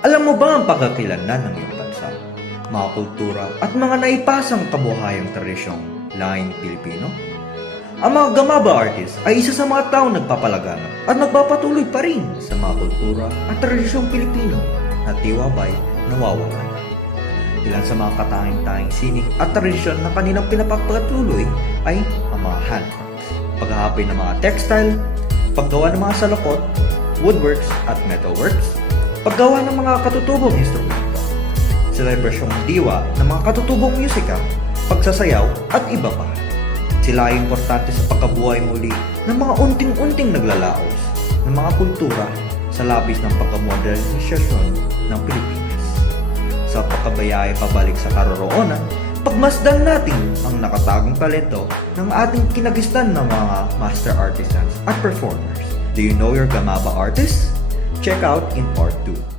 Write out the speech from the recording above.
Alam mo ba ang pagkakilanlan ng iyong bansa, mga kultura at mga naipasang kabuhayang tradisyong laing Pilipino? Ang mga Gamaba artists ay isa sa mga taong nagpapalaganap at nagpapatuloy pa rin sa mga kultura at tradisyong Pilipino na tiwabay nawawala na. Ilan sa mga katahing-tahing sining at tradisyon na kanilang pinapagpatuloy ay ang mga handcrafts, paghahapon ng mga textile, paggawa ng mga salakot, woodworks at metalworks, paggawa ng mga katutubong instrumento, selebrasyong diwa ng mga katutubong musika, pagsasayaw at iba pa. Sila ay importante sa pagkabuhay muli ng mga unting-unting naglalaos ng mga kultura sa labis ng pagkamodernisasyon ng Pilipinas. Sa pagkabayay pabalik sa karoroonan, pagmasdan natin ang nakatagong talento ng ating kinagisnan ng mga master artisans at performers. Do you know your Gamaba artists? Check out in part 2.